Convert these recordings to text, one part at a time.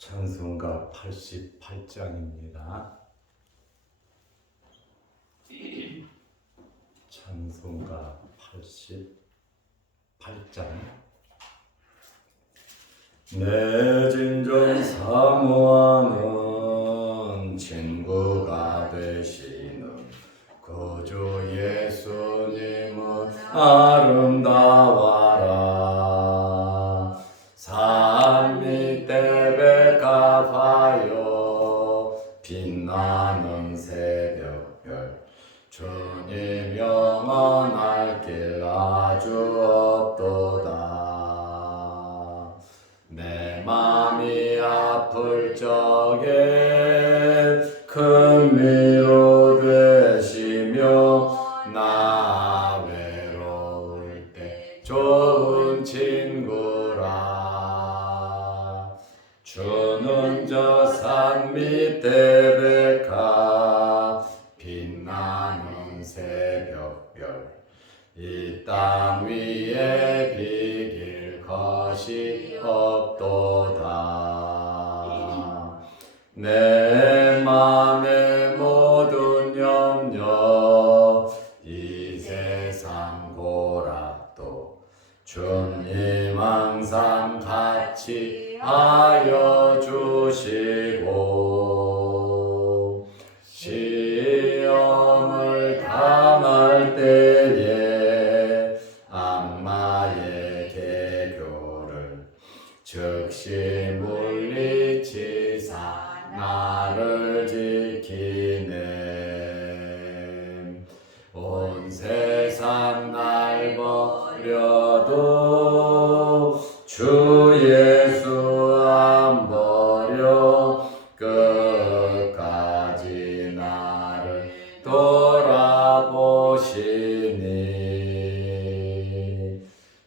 찬송가 88장입니다. 찬송가 88장. 내 진정 사모하는 친구가 되시는 구주 예수님은 아름다워라. 산 밑에 백합하여 빛나는 새벽별, 주님 영원할 길 아주 없도다. 내 맘이 아플 적에 큰 위로 되시며 나 외로울 때 좋은 친구라. 주는 저 산 밑에 백합 빛나는 새벽별, 이 땅 위에 비길 것이 없도다. 내 맘의 모든 염려 이 세상 고락도 주님 항상 같이 하여 주시고, 시험을 당할 때에 악마의 개교를 즉시 물리치사 나를 지키네. 온 세상 날 버려도 주 예수 안 버려 끝까지 나를 돌아보시니.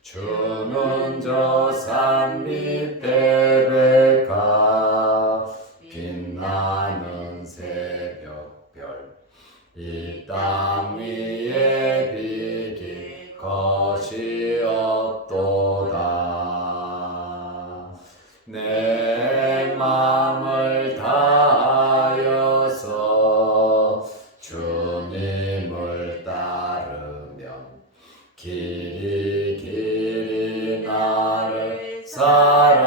주는 저 산 밑에 백합 빛나는 새벽별, 이 땅 위에 비길 것이 없도다. 내 맘을 다하여서 주님을 따르면 길이 길이 나를 사랑하리니.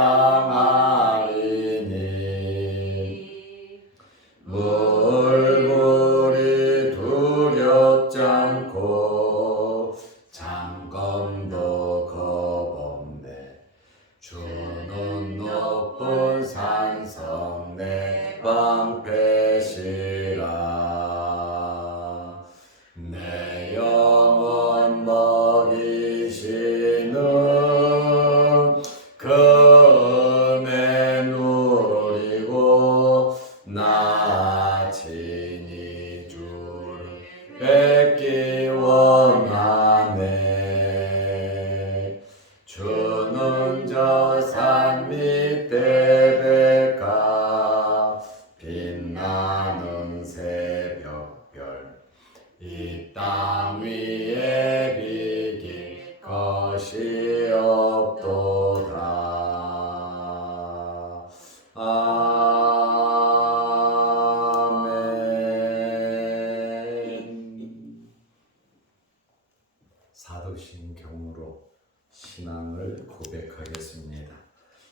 물물이 두렵지 않고 잠검도 겁없네. 주는 높은 산성 내 방패시라. 내 영혼 먹이시는 그 은혜 누리고 나 친히 주를 뵙기 원하네. 주는 저 산 밑에 백합 빛나는 새벽별, 이 땅 위에 비길 것이 없도다. 아멘. 사도신경으로 신앙을 고백하겠습니다.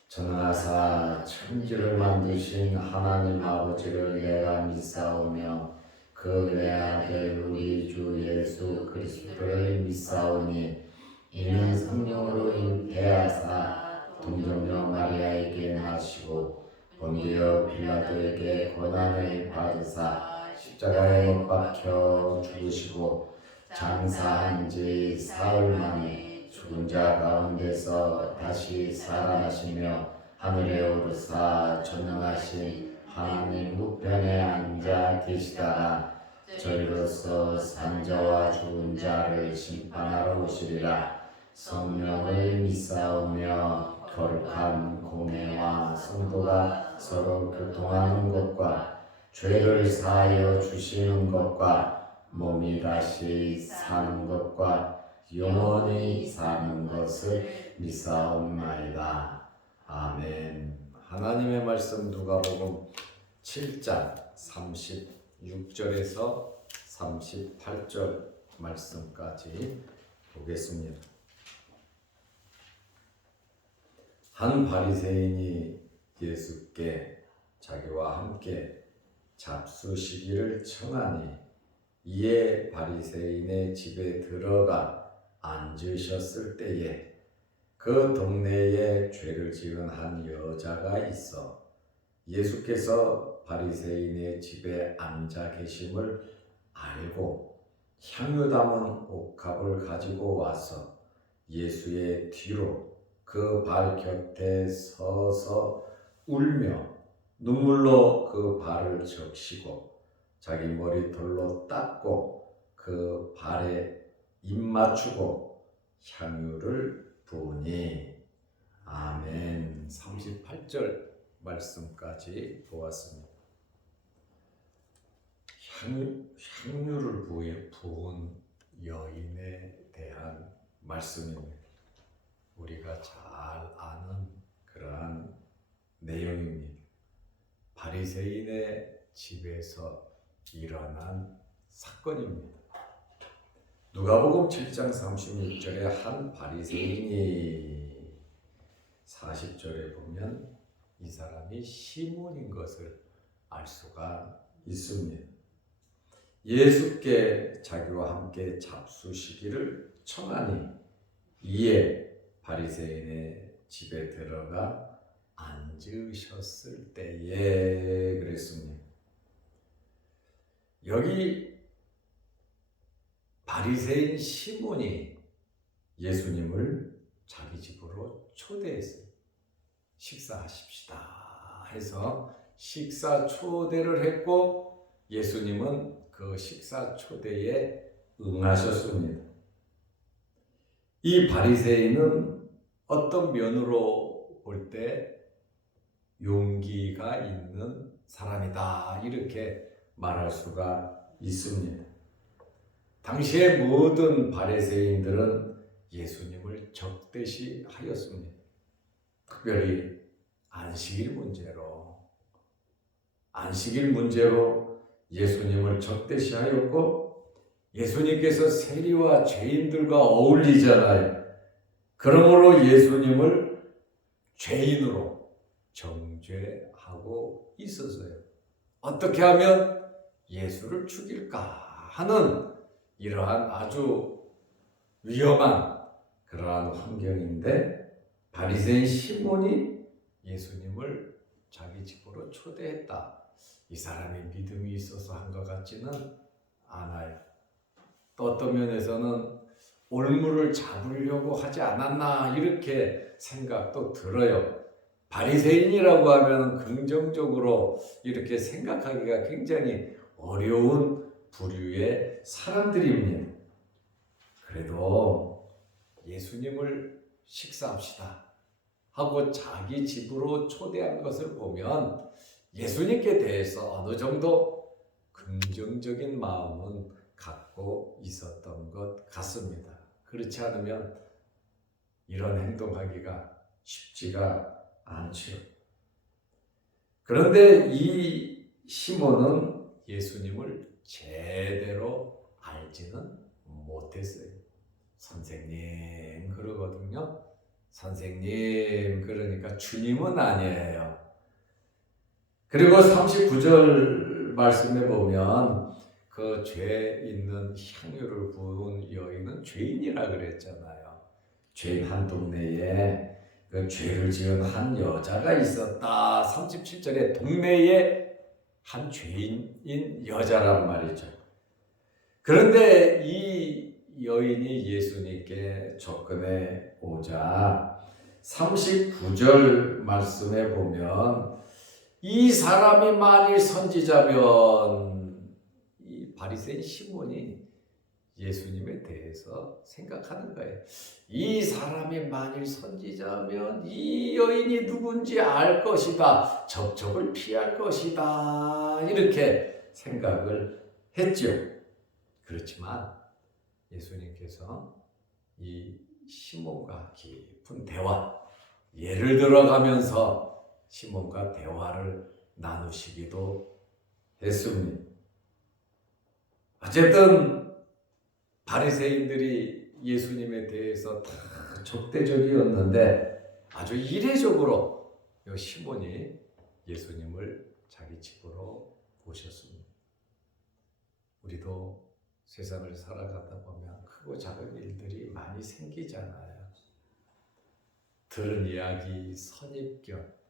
전하사 천지를 만드신 하나님 아버지를 내가 믿사오며 그 외아들 우리 주 예수 그리스도를 믿사오니, 이는 성령으로 잉태하사 동정녀 마리아에게 나시고 본디오 빌라도에게 고난을 받으사 십자가에 못 박혀 죽으시고 장사한 지 사흘 만에 죽은 자 가운데서 다시 살아나시며 하늘에 오르사 전능하신 하나님 우편에 앉아 계시다가 저리로서 산자와 죽은 자를 심판하러 오시리라. 성령을 믿사오며 거룩한 공회와 성도가 서로 교통하는 것과 죄를 사하여 주시는 것과 몸이 다시 사는 것과 영원히 사는 것을 믿사옵나이다. 아멘. 하나님의 말씀 누가복음 7장 36절에서 38절 말씀까지 보겠습니다. 한 바리새인이 예수께 자기와 함께 잡수시기를 청하니 이에 바리새인의 집에 들어가 앉으셨을 때에 그 동네에 죄를 지은 한 여자가 있어 예수께서 바리새인의 집에 앉아 계심을 알고 향유 담은 옥합을 가지고 와서 예수의 뒤로 그 발 곁에 서서 울며 눈물로 그 발을 적시고 자기 머리털로 닦고 그 발에 입 맞추고 향유를 부으니. 아멘. 38절 말씀까지 보았습니다. 향유를 부은 여인에 대한 말씀입니다. 우리가 잘 아는 그러한 내용입니다. 바리새인의 집에서 일어난 사건입니다. 누가복음 7장 36절에 한 바리새인이 40절에 보면 이 사람이 시몬인 것을 알 수가 있습니다. 예수께 자기와 함께 잡수시기를 청하니 이에 바리새인의 집에 들어가 앉으셨을 때에 그랬습니다. 여기 바리새인 시몬이 예수님을 자기 집으로 초대했어요. 식사하십시다 해서 식사 초대를 했고 예수님은 그 식사 초대에 응하셨습니다. 이 바리새인은 어떤 면으로 볼 때 용기가 있는 사람이다 이렇게 말할 수가 있습니다. 당시의 모든 바리새인들은 예수님을 적대시하였습니다. 특별히 안식일 문제로 예수님을 적대시하였고 예수님께서 세리와 죄인들과 어울리잖아요. 그러므로 예수님을 죄인으로 정죄하고 있었어요. 어떻게 하면 예수를 죽일까 하는 이러한 아주 위험한 그러한 환경인데 바리새인 시몬이 예수님을 자기 집으로 초대했다. 이 사람이 믿음이 있어서 한 것 같지는 않아요. 또 어떤 면에서는 올무를 잡으려고 하지 않았나 이렇게 생각도 들어요. 바리새인이라고 하면 긍정적으로 이렇게 생각하기가 굉장히 어려운 부류의 사람들입니다. 그래도 예수님을 식사합시다 하고 자기 집으로 초대한 것을 보면 예수님께 대해서 어느 정도 긍정적인 마음은 갖고 있었던 것 같습니다. 그렇지 않으면 이런 행동하기가 쉽지가 않죠. 그런데 이 시몬은 예수님을 제대로 알지는 못했어요. 선생님 그러거든요. 선생님 그러니까 주님은 아니에요. 그리고 39절 말씀에 보면 그 죄 있는 향유를 부은 여인은 죄인이라 그랬잖아요. 죄인 한 동네에 그 죄를 지은 한 여자가 있었다. 37절에 동네에 한 죄인인 여자란 말이죠. 그런데 이 여인이 예수님께 접근해 오자 39절 말씀에 보면 이 사람이 만일 선지자면 이 바리새인 시몬이 예수님에 대해서 생각하는 거예요. 이 사람이 만일 선지자면 이 여인이 누군지 알 것이다. 접촉을 피할 것이다. 이렇게 생각을 했죠. 그렇지만 예수님께서 이 시몬과 깊은 대화, 예를 들어가면서 시몬과 대화를 나누시기도 했습니다. 어쨌든 바리새인들이 예수님에 대해서 다 적대적이었는데 아주 이례적으로 이 시몬이 예수님을 자기 집으로 모셨습니다. 우리도 세상을 살아가다 보면 크고 작은 일들이 많이 생기잖아요. 들은 이야기, 선입견,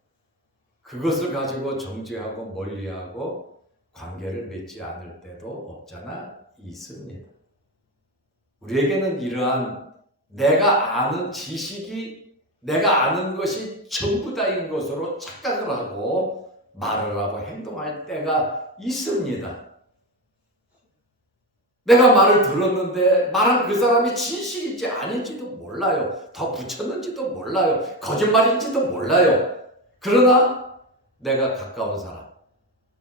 그것을 가지고 정죄하고 멀리하고 관계를 맺지 않을 때도 없잖아 있습니다. 우리에게는 이러한 내가 아는 지식이 내가 아는 것이 전부 다인 것으로 착각을 하고 말을 하고 행동할 때가 있습니다. 내가 말을 들었는데 말한 그 사람이 진실인지 아닌지도 몰라요. 더 붙였는지도 몰라요. 거짓말인지도 몰라요. 그러나 내가 가까운 사람,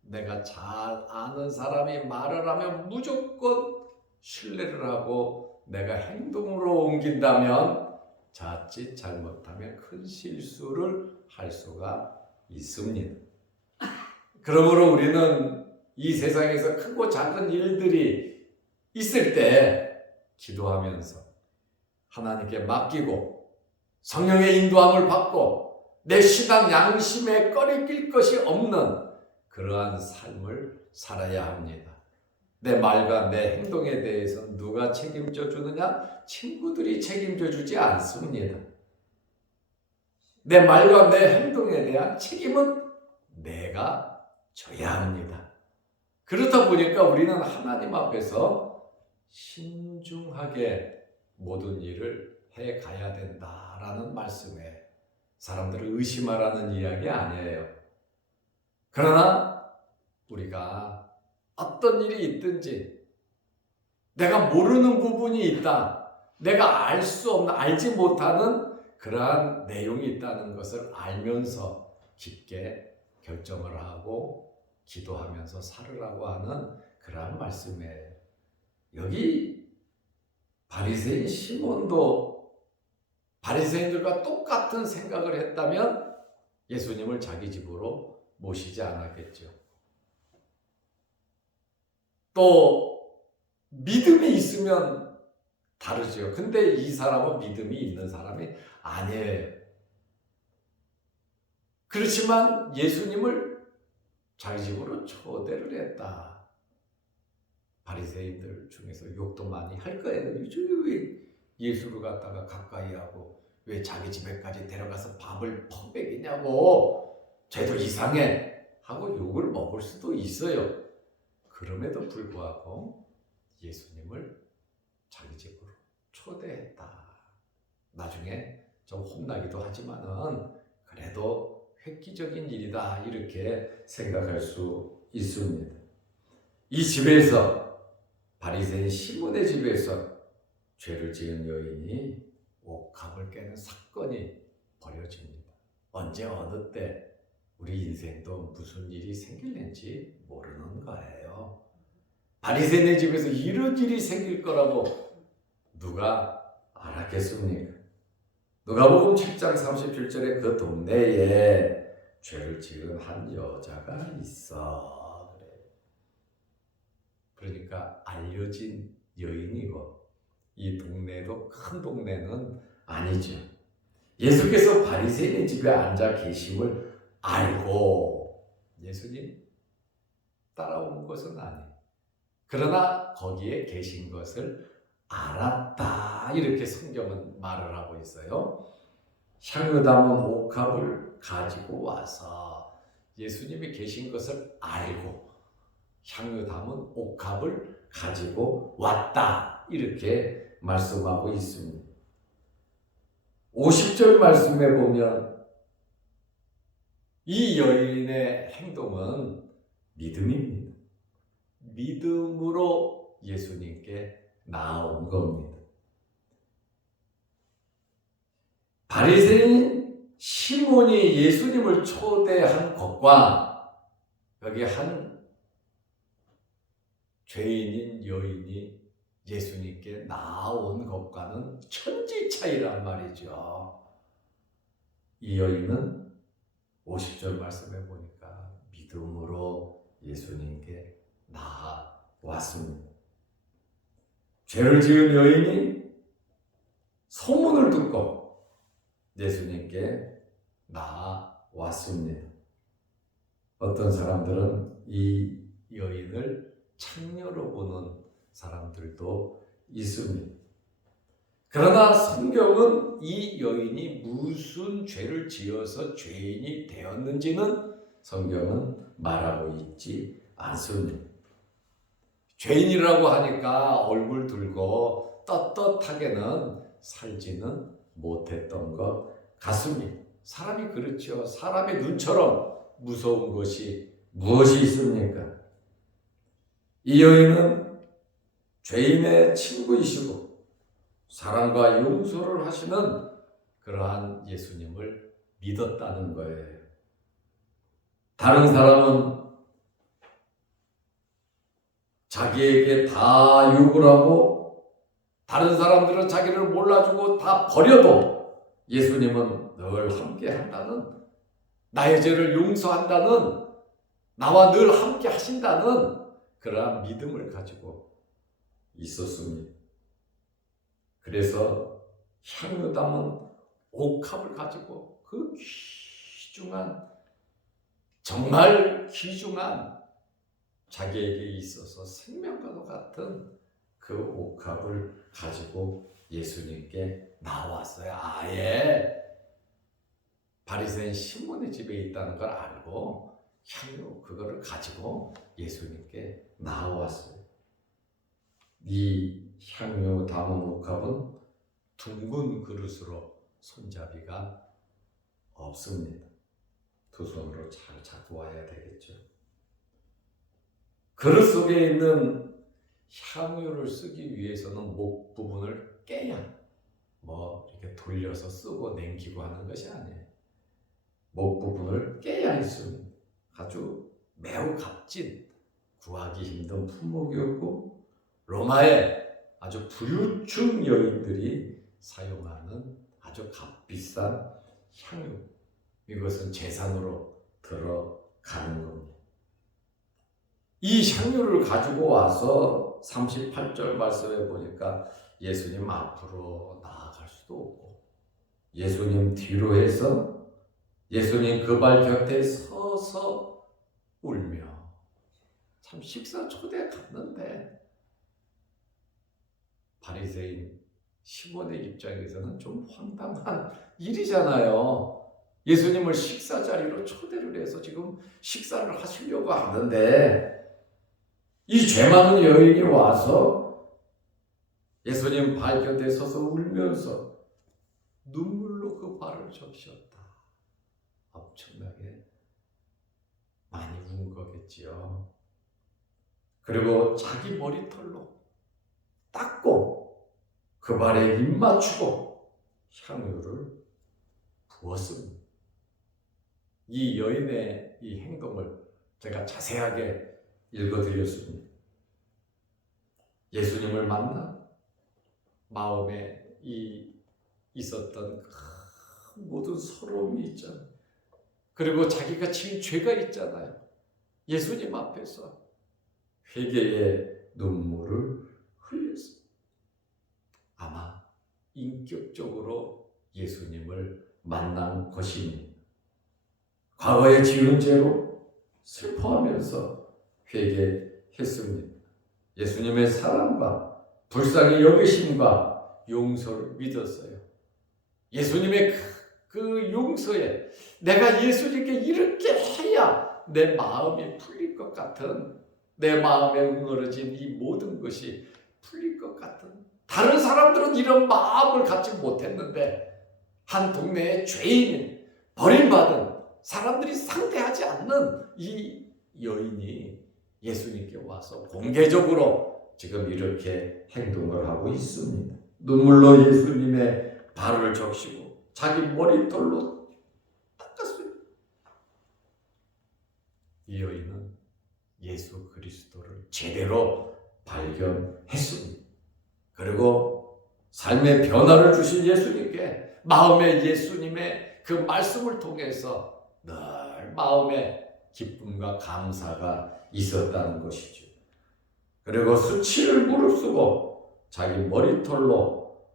내가 잘 아는 사람이 말을 하면 무조건 신뢰를 하고 내가 행동으로 옮긴다면 자칫 잘못하면 큰 실수를 할 수가 있습니다. 그러므로 우리는 이 세상에서 크고 작은 일들이 있을 때 기도하면서 하나님께 맡기고 성령의 인도함을 받고 내 신앙 양심에 꺼리낄 것이 없는 그러한 삶을 살아야 합니다. 내 말과 내 행동에 대해서 누가 책임져 주느냐? 친구들이 책임져 주지 않습니다. 내 말과 내 행동에 대한 책임은 내가 져야 합니다. 그렇다 보니까 우리는 하나님 앞에서 신중하게 모든 일을 해가야 된다라는 말씀에 사람들을 의심하라는 이야기 아니에요. 그러나 우리가 어떤 일이 있든지 내가 모르는 부분이 있다, 내가 알 수 없는, 알지 못하는 그러한 내용이 있다는 것을 알면서 깊게 결정을 하고 기도하면서 살으라고 하는 그러한 말씀이에요. 여기 바리새인 시몬도 바리새인들과 똑같은 생각을 했다면 예수님을 자기 집으로 모시지 않았겠죠. 또 믿음이 있으면 다르죠. 근데 이 사람은 믿음이 있는 사람이 아니에요. 그렇지만 예수님을 자기 집으로 초대를 했다. 바리새인들 중에서 욕도 많이 할 거예요. 왜 예수를 갖다가 가까이 하고 왜 자기 집에까지 데려가서 밥을 퍼먹이냐고, 쟤도 이상해 하고 욕을 먹을 수도 있어요. 그럼에도 불구하고 예수님을 자기 집으로 초대했다. 나중에 좀 혼나기도 하지만은 그래도 획기적인 일이다 이렇게 생각할 수 있습니다. 이 집에서 바리새인 시몬의 집에서 죄를 지은 여인이 옥합을 깨는 사건이 벌어집니다. 언제 어느 때 우리 인생도 무슨 일이 생길는지 모르는 거예요. 바리새인의 집에서 이런 일이 생길 거라고 누가 알았겠습니까? 누가복음 7장 37절에 그 동네에 죄를 지은 한 여자가 있어. 그러니까 알려진 여인이고 이 동네도 큰 동네는 아니죠. 예수께서 바리새인의 집에 앉아 계심을 알고 예수님 따라온 것은 아니에요. 그러나 거기에 계신 것을 알았다 이렇게 성경은 말을 하고 있어요. 향유 담은 옥합을 가지고 와서 예수님이 계신 것을 알고 향유 담은 옥합을 가지고 왔다 이렇게 말씀하고 있습니다. 50절 말씀에 보면 이 여인의 행동은 믿음입니다. 믿음으로 예수님께 나온 겁니다. 바리새인 시몬이 예수님을 초대한 것과 여기 한 죄인인 여인이 예수님께 나온 것과는 천지 차이란 말이죠. 이 여인은 50절 말씀해 보니까 믿음으로 예수님께 나아왔습니다. 죄를 지은 여인이 소문을 듣고 예수님께 나아왔습니다. 어떤 사람들은 이 여인을 창녀로 보는 사람들도 있습니다. 그러나 성경은 이 여인이 무슨 죄를 지어서 죄인이 되었는지는 성경은 말하고 있지 않습니다. 죄인이라고 하니까 얼굴 들고 떳떳하게는 살지는 못했던 것 같습니다. 사람이 그렇죠. 사람의 눈처럼 무서운 것이 무엇이 있습니까? 이 여인은 죄인의 친구이시고 사랑과 용서를 하시는 그러한 예수님을 믿었다는 거예요. 다른 사람은 자기에게 다 욕을 하고 다른 사람들은 자기를 몰라주고 다 버려도 예수님은 늘 함께 한다는, 나의 죄를 용서한다는, 나와 늘 함께 하신다는 그러한 믿음을 가지고 있었습니다. 그래서 향유 담은 옥합을 가지고 그 귀중한, 정말 귀중한, 자기에게 있어서 생명과도 같은 그 옥합을 가지고 예수님께 나왔어요. 아예 바리새인 시몬의 집에 있다는 걸 알고 향유 그거를 가지고 예수님께 나왔어요. 이 향유 담은 옥합은 둥근 그릇으로 손잡이가 없습니다. 두 손으로 잘 잡고 와야 되겠죠. 그릇 속에 있는 향유를 쓰기 위해서는 목 부분을 깨야 이렇게 돌려서 쓰고 냉기고 하는 것이 아니에요. 목 부분을 깨야 했습니다. 아주 매우 값진, 구하기 힘든 품목이었고 로마의 아주 부유층 여인들이 사용하는 아주 값비싼 향유, 이것은 제산으로 들어가는 겁니다. 이 향유를 가지고 와서 38절 말씀에 보니까 예수님 앞으로 나아갈 수도 없고 예수님 뒤로 해서 예수님 그 발 곁에 서서 울며, 참 식사 초대 갔는데 바리새인 시몬의 입장에서는 좀 황당한 일이잖아요. 예수님을 식사 자리로 초대를 해서 지금 식사를 하시려고 하는데 이 죄 많은 여인이 와서 예수님 발 곁에 서서 울면서 눈물로 그 발을 적셨다. 엄청나게 많이 운 거겠지요. 그리고 자기 머리털로 닦고 그 발에 입 맞추고 향유를 부었습니다. 이 여인의 이 행동을 제가 자세하게 읽어드렸습니다. 예수님을 만나 마음에 있었던 그 모든 서러움이 있잖아요. 그리고 자기가 지은 죄가 있잖아요. 예수님 앞에서 회개의 눈물을 흘렸습니다. 아마 인격적으로 예수님을 만난 것입니다. 과거에 지은 죄로 슬퍼하면서 회개했습니다. 예수님의 사랑과 불쌍히 여기심과 용서를 믿었어요. 예수님의 그 용서에 내가 예수님께 이렇게 해야 내 마음이 풀릴 것 같은, 내 마음에 응어러진 이 모든 것이 풀릴 것 같은, 다른 사람들은 이런 마음을 갖지 못했는데 한 동네의 죄인, 버림받은 사람들이 상대하지 않는 이 여인이 예수님께 와서 공개적으로 지금 이렇게 행동을 하고 있습니다. 눈물로 예수님의 발을 적시고 자기 머리털로 닦았어요. 이 여인은 예수 그리스도를 제대로 발견했습니다. 그리고 삶의 변화를 주신 예수님께, 마음의 예수님의 그 말씀을 통해서 늘 마음에 기쁨과 감사가 있었다는 것이죠. 그리고 수치를 무릅쓰고 자기 머리털로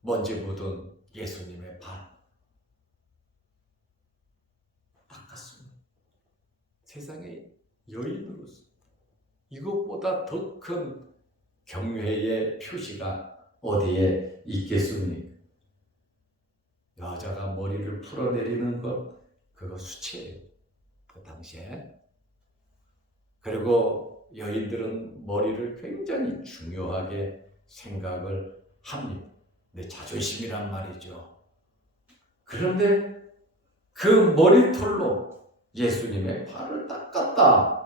먼지 묻은 예수님의 발 닦았습니다. 세상의 여인으로서 이것보다 더 큰 경외의 표시가 어디에 있겠습니까? 여자가 머리를 풀어내리는 것, 그거 수치예요. 그 당시에. 그리고 여인들은 머리를 굉장히 중요하게 생각을 합니다. 내 자존심이란 말이죠. 그런데 그 머리털로 예수님의 발을 닦았다.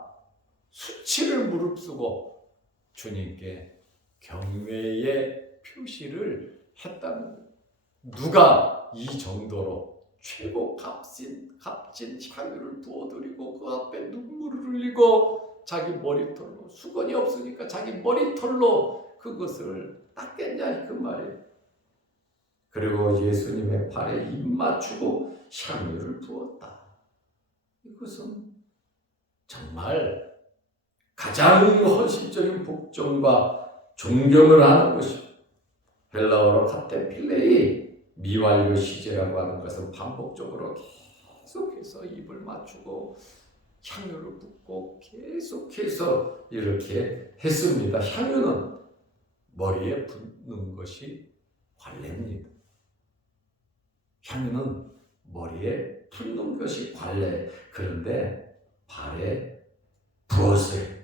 수치를 무릅쓰고 주님께 경외의 표시를 했다는 거예요. 누가 이 정도로 최고 값진 향유를 부어드리고 그 앞에 눈물을 흘리고 자기 머리털로, 수건이 없으니까 자기 머리털로 그것을 닦겠냐 그 말이에요. 그리고 예수님의 발에 입 맞추고 향유를 부었다. 이것은 정말 가장 헌신적인 복종과 존경을 하는 것이고, 헬라어로 카테필레이, 미완료 시제라고 하는 것은 반복적으로 계속해서 입을 맞추고 향유를 붓고 계속해서 이렇게 했습니다. 향유는 머리에 붓는 것이 관례입니다. 향유는 머리에 붓는 것이 관례. 그런데 발에 부었어요.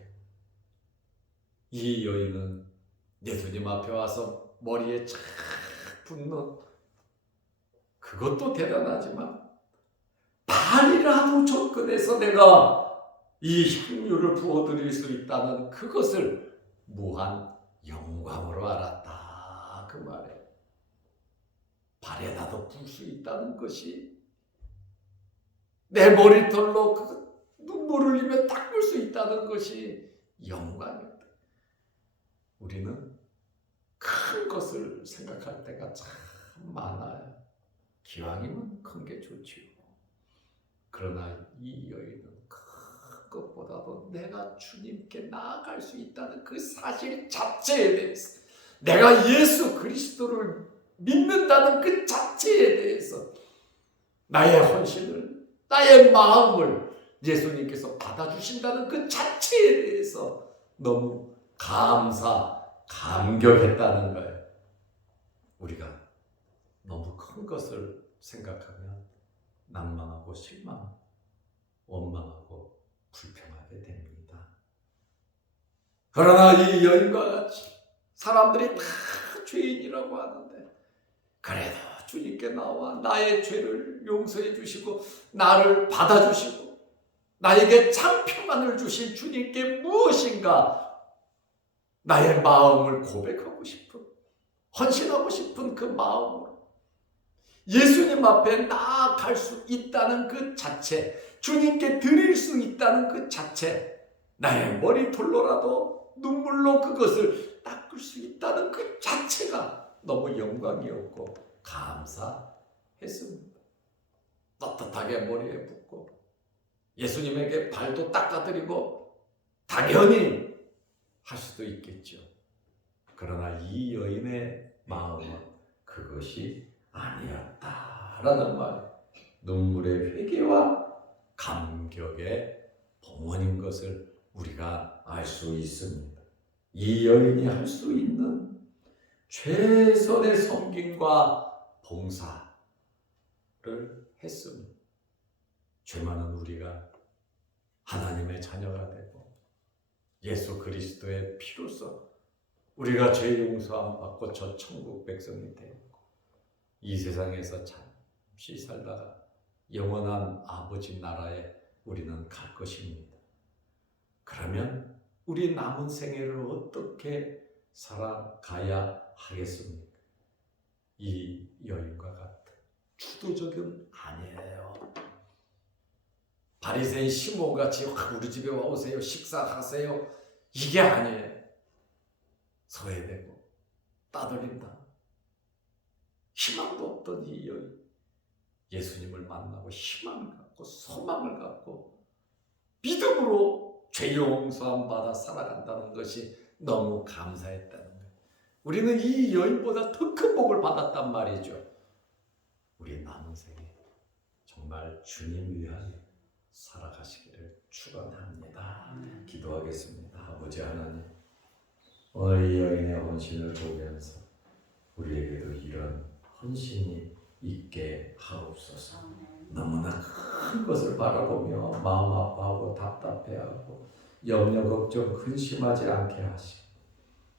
이 여인은 예수님 앞에 와서 머리에 착 붓는 그것도 대단하지만 발이라도 접근해서 내가 이 향유를 부어드릴 수 있다는 그것을 무한 영광으로 알았다. 그 말에 발에다도 불 수 있다는 것이 내 머리털로 그 눈물을 흘리며 닦을 수 있다는 것이 영광이었다. 우리는 큰 것을 생각할 때가 참 많아요. 기왕이면 큰 게 좋지요. 그러나 이 여인은 큰 것보다도 내가 주님께 나아갈 수 있다는 그 사실 자체에 대해서, 내가 예수 그리스도를 믿는다는 그 자체에 대해서 나의 헌신을, 나의 마음을 예수님께서 받아주신다는 그 자체에 대해서 너무 감격했다는 거예요. 우리가 너무 큰 것을 생각하면 낭망하고 실망하고 원망하고 불평하게 됩니다. 그러나 이 여인과 같이 사람들이 다 죄인이라고 하는데 그래도 주님께 나와 나의 죄를 용서해 주시고 나를 받아주시고 나에게 장평안을 주신 주님께 무엇인가 나의 마음을 고백하고 싶은, 헌신하고 싶은 그 마음으로 예수님 앞에 나아갈 수 있다는 그 자체, 주님께 드릴 수 있다는 그 자체, 나의 머리털로라도 눈물로 그것을 닦을 수 있다는 그 자체가 너무 영광이었고 감사했습니다. 떳떳하게 머리에 붓고 예수님에게 발도 닦아드리고 당연히 할 수도 있겠죠. 그러나 이 여인의 마음은 그것이 아니었다라는 말, 눈물의 회개와 감격의 봉헌인 것을 우리가 알 수 있습니다. 이 여인이 할 수 있는 최선의 섬김과 봉사를 했습니다. 죄 많은 우리가 하나님의 자녀가 되고 예수 그리스도의 피로써 우리가 죄 용서함 받고 저 천국 백성이 되고 이 세상에서 잠시 살다가 영원한 아버지 나라에 우리는 갈 것입니다. 그러면 우리 남은 생애를 어떻게 살아가야 하겠습니까? 이 여인과 같은 주도적은 아니에요. 바리새인 시몬같이 우리 집에 오세요, 식사하세요, 이게 아니에요. 소외되고 따돌린다, 희망도 없던 이 여인, 예수님을 만나고 희망을 갖고 소망을 갖고 믿음으로 죄 용서함 받아 살아간다는 것이 너무 감사했다는 거예요. 우리는 이 여인보다 더 큰 복을 받았단 말이죠. 우리 남은 생에 정말 주님 위하여 살아가시기를 축원합니다. 기도하겠습니다. 아버지 하나님, 오늘 이 여인의 헌신을 보면서 우리에게도 이런 헌신이 있게 하옵소서. 너무나 큰 것을 바라보며 마음 아파하고 답답해하고 염려 걱정 근심하지 않게 하시고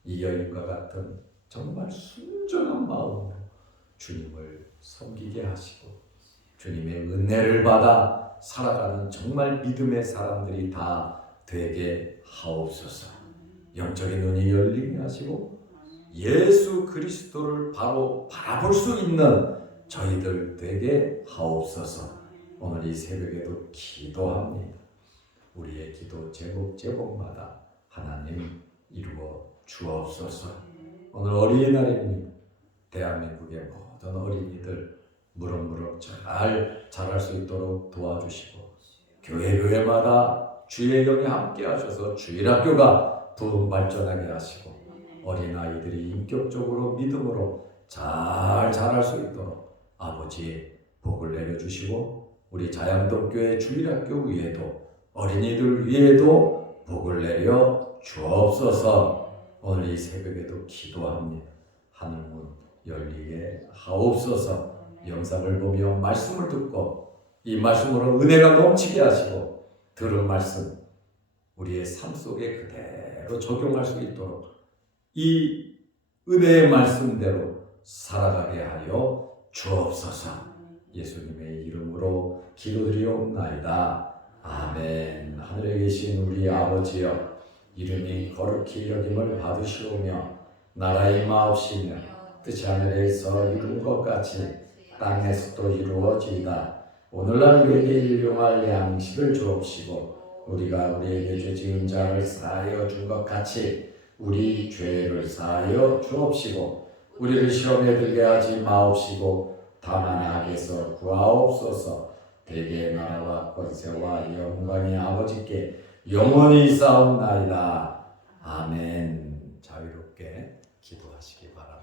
이 여인과 같은 정말 순전한 마음으로 주님을 섬기게 하시고 주님의 은혜를 받아 살아가는 정말 믿음의 사람들이 다 되게 하옵소서. 영적인 눈이 열리게 하시고 예수 그리스도를 바로 바라볼 수 있는 저희들 되게 하옵소서. 오늘 이 새벽에도 기도합니다. 우리의 기도 제목마다 하나님 이루어 주옵소서. 오늘 어린이날입니다. 대한민국의 모든 어린이들 무럭무럭 잘 자랄 수 있도록 도와주시고 교회마다 주의 영이 함께 하셔서 주일학교가 부흥 발전하게 하시고 어린아이들이 인격적으로 믿음으로 잘 자랄 수 있도록 아버지 복을 내려주시고 우리 자양동교회 주일학교 위에도 어린이들 위에도 복을 내려 주옵소서. 오늘 이 새벽에도 기도합니다. 하늘문 열리게 하옵소서. 영상을 보며 말씀을 듣고 이 말씀으로 은혜가 넘치게 하시고 들은 말씀 우리의 삶 속에 그대로 적용할 수 있도록 이 은혜의 말씀대로 살아가게 하여 주옵소서. 예수님의 이름으로 기도드리옵나이다. 아멘. 하늘에 계신 우리 아버지여, 이름이 거룩히 여김을 받으시오며 나라의 마옵시며 뜻이 하늘에서 이룬 것 같이 땅에서도 이루어지이다. 오늘날 우리에게 일용할 양식을 주옵시고 우리가 우리에게 죄 지은 자를 사하여 준 것 같이 우리 죄를 사하여 주옵시고 우리를 시험에 들게 하지 마옵시고 다만 악에서 구하옵소서. 대개의 나라와 권세와 영광이 아버지께 영원히 있사옵나이다. 아멘. 자유롭게 기도하시기 바랍니다.